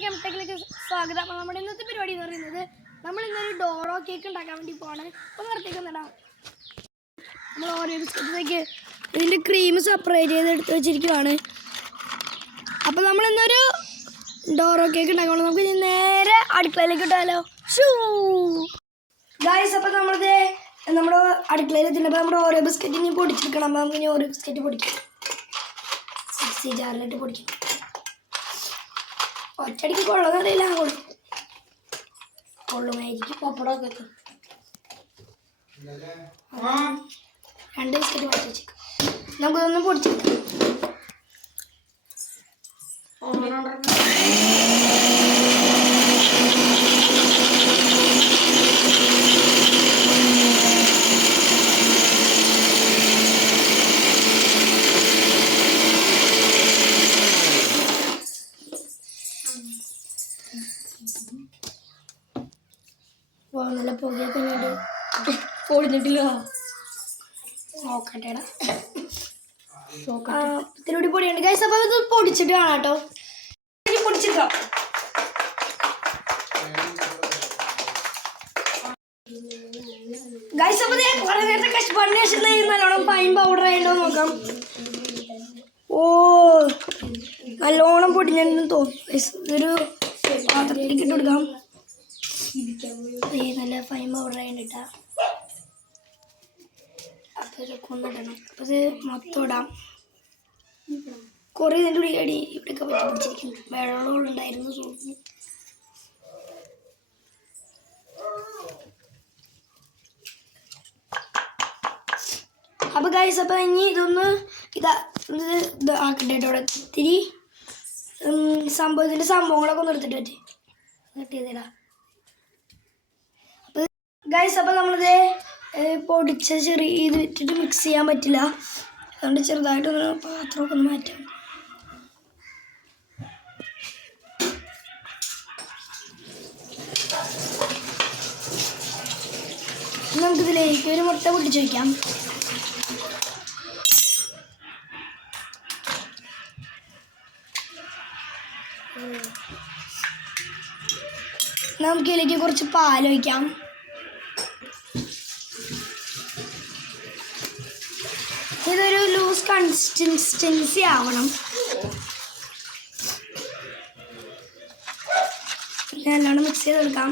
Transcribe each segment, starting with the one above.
ടെക്കിലേക്ക് സ്വാഗതം. നമ്മുടെ ഇന്നത്തെ പരിപാടി എന്ന് പറയുന്നത് നമ്മൾ ഇന്നൊരു ഡോറോ കേക്ക് ഉണ്ടാക്കാൻ വേണ്ടി പോവാണ്. അപ്പോൾ നിർത്തിക്കുന്നിടാം. നമ്മൾ ഓരോ ബിസ്ക്കറ്റിലേക്ക് ഇതിൻ്റെ ക്രീം സെപ്പറേറ്റ് ചെയ്ത് എടുത്ത് വെച്ചിരിക്കുകയാണ്. അപ്പോൾ നമ്മൾ ഇന്നൊരു ഡോറോ കേക്ക് ഉണ്ടാക്കാൻ നമുക്ക് നേരെ അടുക്കളയിലേക്ക് ഇട്ടാലോ. ഗായ്സ്, അപ്പോൾ നമ്മുടെ അടുക്കളയിൽ എത്തിയപ്പോൾ നമ്മുടെ ഓരോ ബിസ്ക്കറ്റ് ഇനി പൊടിച്ചെടുക്കണം. അപ്പോൾ നമുക്ക് ഇനി ഓരോ ബിസ്ക്കറ്റ് പൊടിക്കാം. മിക്സി ജാറിലിട്ട് പൊടിക്കാം. ഒറ്റടിക്ക് കൊള്ളുന്നറിയില്ല, കൊള്ളുമായിരിക്കും. പപ്പടമൊക്കെ വെക്കും. 2 ബിസ്ക്കറ്റ് പൊടിച്ച് വെച്ചേക്കും. നമുക്കിതൊന്നും പൊടിച്ചെടുക്കാം. നല്ല പുകയൊക്കെ പൊടിഞ്ഞിട്ടില്ല. നോക്കട്ടെടാ, ഇത്തിരി പൊടിയുണ്ട് ഗൈസ്. അപ്പോൾ ഇത് പൊടിച്ചിട്ട് കാണാം കേട്ടോ. പൊടിച്ചിട്ടോ ഗൈസ്. അപ്പോൾ കുറേ നേരത്തെ കഷ്ടപ്പാടിന് ശേഷം നല്ലോണം ഫൈൻ പൗഡർ ആയിട്ടോ നോക്കാം. ഓ, നല്ലോണം പൊടിഞ്ഞെന്ന് തോന്നുന്നു. ഇതൊരു പാത്രത്തിലേക്ക് ഇട്ട് കൊടുക്കാം. നല്ല ഫൈൻ പൗഡർ ആയിട്ടാ. അപ്പോൾ ഇതൊക്കെ ഒന്നിടണം. അപ്പോൾ ഇത് മൊത്തം ഇടാം. കുറേ ഇതിൻ്റെ അടി ഇവിടെയൊക്കെ പറ്റി പിടിച്ചിരിക്കുന്നു. വെള്ളമുണ്ടായിരുന്നു തോന്നുന്നു. അപ്പോൾ ഗൈസ്, അപ്പോൾ ഇനി ഇതൊന്ന് ഇത് ആക്കട്ടെ കേട്ടോ. ഇവിടെ ഇത്തിരി ഇതിൻ്റെ സംഭവങ്ങളൊക്കെ ഒന്ന് എടുത്തിട്ട് പറ്റി കിട്ടിയതിടാ. അപ്പോൾ ഗൈസ്, അപ്പോൾ നമ്മളിത് പൊടിച്ച ചെറിയ ഇത് ഇട്ടിട്ട് മിക്സ് ചെയ്യാൻ പറ്റില്ല. അതുകൊണ്ട് ചെറുതായിട്ടൊന്ന് പാത്രമൊക്കെ ഒന്ന് മാറ്റാം. നമുക്കിതിലേക്ക് ഒരു മുട്ട പൊട്ടിച്ച് വയ്ക്കാം. നമുക്കിതിലേക്ക് കുറച്ച് പാൽ ഒഴിക്കാം. ഇതൊരു ലൂസ് കൺസിസ്റ്റൻസി ആവണം. നല്ലോണം മിക്സ് ചെയ്തെടുക്കാം.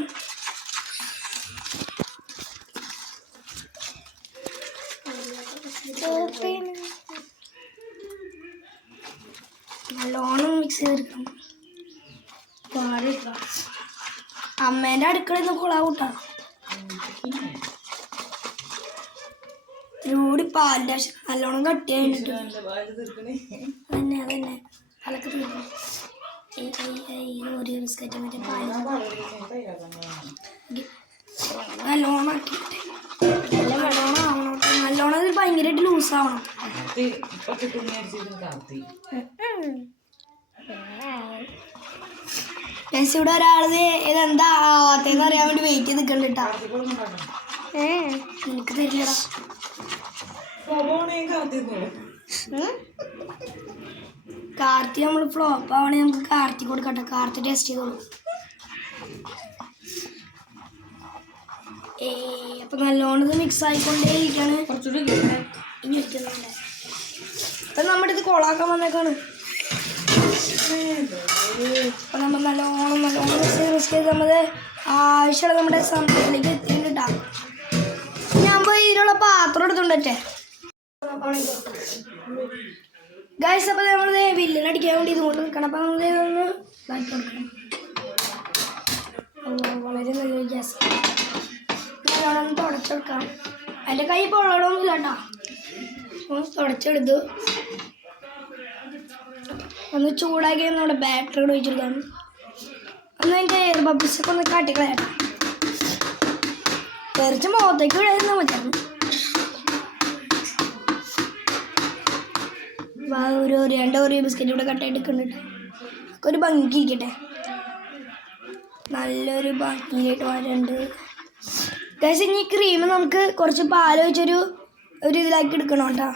നല്ലോണം മിക്സ് ചെയ്തെടുക്കാം. അമ്മേൻ്റെ അടുക്കളയിൽ നിന്ന് കൊളാവൂട്ടാ. ഇതിലൂടെ പാലിൻ്റെ ആവശ്യം നല്ലോണം കട്ടിയായിട്ട് അതന്നെ അതൊക്കെ തീർന്നു. ഒരു ബിസ്ക്കറ്റ് മറ്റേ പാൽ നല്ലോണം ആക്കിട്ടെ. നല്ലോണം ആവണം. നല്ലോണം ഇത് ഭയങ്കരമായിട്ട് ലൂസാവണം. ഇവിടെ ഒരാളത് ഇതെന്താ ആവാത്തേന്ന് അറിയാൻ വേണ്ടി വെയിറ്റ് ചെയ്ത് നിൽക്കണ്ടിട്ടാ. എനിക്ക് തരില്ലടാ. കാർത്തി നമ്മൾ ഫ്ലോപ്പ് ആവണേ നമുക്ക് കാർത്തി കൊടുക്കട്ടെ. കാർത്തി ടെസ്റ്റ് ചെയ്തോളൂ. അപ്പം നല്ലോണം ഇത് മിക്സ് ആയിക്കൊണ്ടേ ഇരിക്കാണ്. ഇനി വെക്കുന്നുണ്ട്. അപ്പം നമ്മുടെ ഇത് കൊളാക്കാൻ വന്നേക്കാണ്. അപ്പം നമ്മൾ നല്ലോണം മിക്സ് ചെയ്ത് നമ്മൾ ആവശ്യമുള്ള നമ്മുടെ സംഭവത്തിലേക്ക് എത്തിയിട്ടാ. ഞാൻ പോയി ഇതിനുള്ള പാത്രം എടുത്തുണ്ടേ ഗൈസ്. അപ്പോൾ നമ്മൾ വില്ലിനടിക്കാൻ വേണ്ടി ഇതുകൊണ്ട് നിൽക്കണം. അപ്പം നമ്മൾ ഇതൊന്ന് മാറ്റി കൊടുക്കണം. വളരെ നല്ല ഗ്യാസ് നല്ലോണം തുടച്ചെടുക്കാം. അതിൻ്റെ കൈ പൊള്ളടൊന്നുമില്ല കേട്ടോ. തുടച്ചെടുത്തു ഒന്ന് ചൂടാക്കി നമ്മുടെ ബാറ്ററി കൂടെ ഒഴിച്ചെടുക്കാം. ഒന്ന് അതിൻ്റെ എയർ ബബിൾസൊക്കെ ഒന്ന് കാട്ടിക്കളയാട്ടോ. തെറിച്ച് മുഖത്തേക്ക് വിടാതിരുന്നാൽ മതിയായിരുന്നു. ഒരു 2 ബിസ്ക്കറ്റ് ഇവിടെ കട്ടായിട്ട് എടുക്കുന്നുണ്ട്. ഒക്കെ ഒരു ഭംഗിക്ക് ഇരിക്കട്ടെ. നല്ലൊരു ഭംഗിയായിട്ട് വരുന്നുണ്ട് ഗൈസ്. ഇനി ക്രീം നമുക്ക് കുറച്ച് പാൽ വെച്ചൊരു ഇതിലാക്കി എടുക്കണം കേട്ടോ.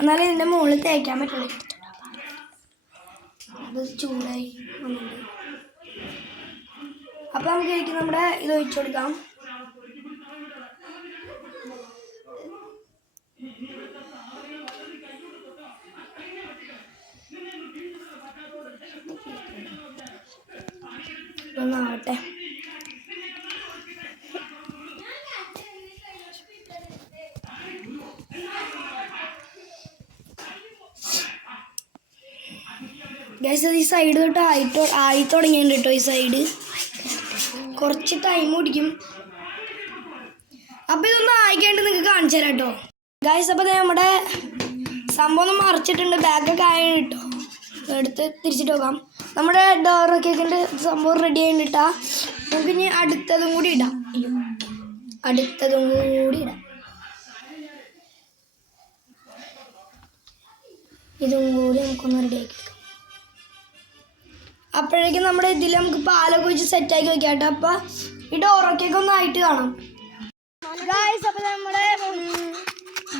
എന്നാലും ഇതിൻ്റെ മുകളിൽ തേക്കാൻ പറ്റുള്ളൂ. അത് ചൂടായി വന്നിട്ടുണ്ട്. അപ്പോൾ നമുക്ക് ഇതിലേക്ക് നമ്മുടെ ഇത് ഒഴിച്ചു കൊടുക്കാം. ഒന്നാവട്ടെ. ഗൈസ് ഈ സൈഡ് തൊട്ട് ആയി തുടങ്ങിയിട്ടുണ്ട് കേട്ടോ. ഈ സൈഡ് കുറച്ച് ടൈം പിടിക്കും. അപ്പം ഇതൊന്നും ആയിക്കേണ്ടി നിങ്ങൾക്ക് കാണിച്ചു തരാം കേട്ടോ. ഗൈസ് അപ്പോൾ നമ്മുടെ സംഭവം ഒന്ന് മറിച്ചിട്ടുണ്ട്. ബാക്കൊക്കെ ആയി കേട്ടോ. എടുത്ത് തിരിച്ചിട്ട് നോക്കാം. നമ്മുടെ ഡോറോ കേക്കിൻ്റെ സംഭവം റെഡി ആയിട്ടാ. നമുക്ക് ഇനി അടുത്തതും കൂടി ഇടാം. അടുത്തതും കൂടി ഇടാം. ഇതും കൂടി നമുക്കൊന്ന് റെഡി ആക്കി. അപ്പോഴേക്കും നമ്മുടെ ഇതിൽ നമുക്ക് പാലൊക്കെ വെച്ച് സെറ്റാക്കി വെക്കാം കേട്ടോ. അപ്പോൾ ഈ ഡോറോ കേക്ക് ഒന്ന് ആയിട്ട് കാണാം. ഗായ്സ് അപ്പോൾ നമ്മുടെ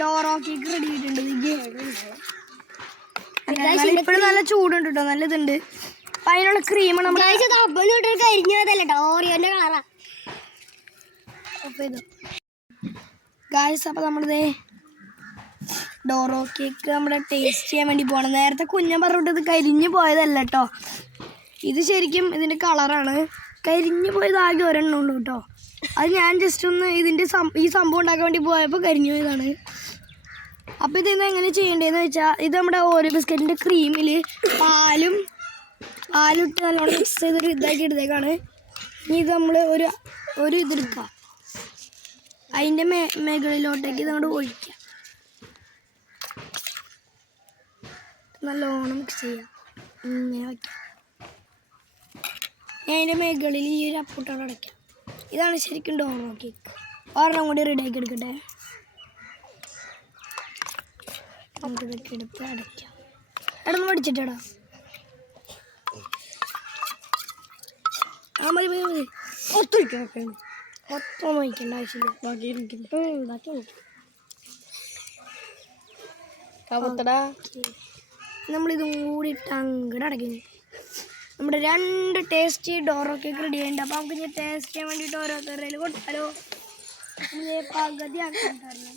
ഡോറോ കേക്ക് റെഡി ആയിട്ടുണ്ട്. ഇപ്പോഴും നല്ല ചൂടുണ്ട് കേട്ടോ. നല്ല ഇതുണ്ട്. അപ്പം അതിനുള്ള ക്രീമാണ് നമ്മൾ കരിഞ്ഞു പോയതല്ല ഓറിയോൻ്റെ കളറാ. അപ്പോൾ ഇത് ഗായ്സ് അപ്പോൾ നമ്മളിത് ഡോറോ കേക്ക് നമ്മുടെ ടേസ്റ്റ് ചെയ്യാൻ വേണ്ടി പോകണം. നേരത്തെ കുഞ്ഞൻ പറഞ്ഞിട്ട് ഇത് കരിഞ്ഞു പോയതല്ല കേട്ടോ. ഇത് ശരിക്കും ഇതിൻ്റെ കളറാണ്. കരിഞ്ഞു പോയത് ആകെ ഒരെണ്ണം ഉള്ളൂ കേട്ടോ. അത് ഞാൻ ജസ്റ്റ് ഒന്ന് ഇതിൻ്റെ ഈ സംഭവം ഉണ്ടാക്കാൻ വേണ്ടി പോയപ്പോൾ കരിഞ്ഞു പോയതാണ്. അപ്പോൾ ഇതിന്ന് എങ്ങനെ ചെയ്യേണ്ടതെന്ന് വെച്ചാൽ ഇത് നമ്മുടെ ഓറിയോ ബിസ്ക്കറ്റിൻ്റെ ക്രീമിൽ പാലിട്ട് നല്ലോണം മിക്സ് ചെയ്തൊരു ഇതാക്കി എടുത്തേക്കാണ്. ഇനി ഇത് നമ്മൾ ഒരു ഇതെടുക്കുക. അതിൻ്റെ മുകളിലോട്ടേക്ക് ഇത് അങ്ങോട്ട് ഒഴിക്കുക. നല്ലോണം മിക്സ് ചെയ്യുക. ഇങ്ങനെ വയ്ക്കുക. ഞാൻ അതിൻ്റെ മുകളിൽ ഈ ഒരു അപ്പൂട്ടോടെ അടയ്ക്കാം. ഇതാണ് ശരിക്കും ഡോറോ കേക്ക്. ഒരെണ്ണം കൂടി റെഡിയാക്കി എടുക്കട്ടെ. നമുക്കിതൊക്കെ എടുത്ത് അടയ്ക്കാം. ഇടന്ന് പഠിച്ചിട്ടാ. ആ മതി മതി മതി. ഒത്തൊഴിക്കാൻ മൊത്തം വഹിക്കേണ്ട ആവശ്യമില്ല. നമ്മളിതും കൂടി ഇട്ട് അങ്ങോട്ട് അടയ്ക്കുന്നു. നമ്മുടെ 2 ടേസ്റ്റി ഡോറോ കേക്ക് റെഡി ആയിട്ടുണ്ട്. അപ്പോൾ നമുക്ക് ഇനി ടേസ്റ്റ് ചെയ്യാൻ വേണ്ടിയിട്ട് ഓരോരുത്തരുടെ കൊടുത്താലോ. പകുതി ആക്കാറുണ്ട്.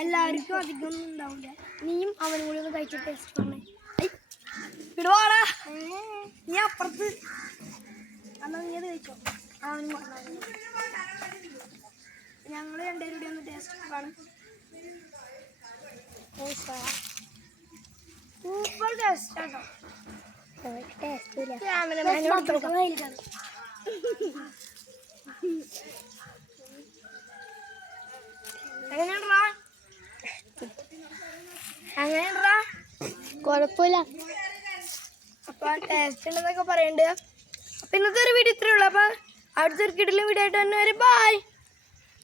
എല്ലാവർക്കും അധികമൊന്നും ഉണ്ടാവില്ല. നീയും അവനും കൂടി ഒന്ന് കഴിച്ച ടേസ്റ്റ് പറഞ്ഞേ. ഇടുവാടാ നീ അപ്പുറത്ത് എന്നാൽ നീ അത് കഴിച്ചോ. അവനും ഞങ്ങൾ രണ്ടുപേരും കൂടി ഒന്ന് ടേസ്റ്റ് കാണും. സൂപ്പർ ടേസ്റ്റ് ആട്ടോ. അങ്ങനെയാ കുഴപ്പമില്ല. അപ്പൊ ടേസ്റ്റ് ഉണ്ടെന്നൊക്കെ പറയുന്നുണ്ട്. അപ്പൊ ഇന്നത്തെ ഒരു വീഡിയോ ഇത്രയേ ഉള്ളൂ. അപ്പൊ അടുത്തൊരു കിടിലൻ വീഡിയോ ആയിട്ട് തന്നെ വരും. ബൈ.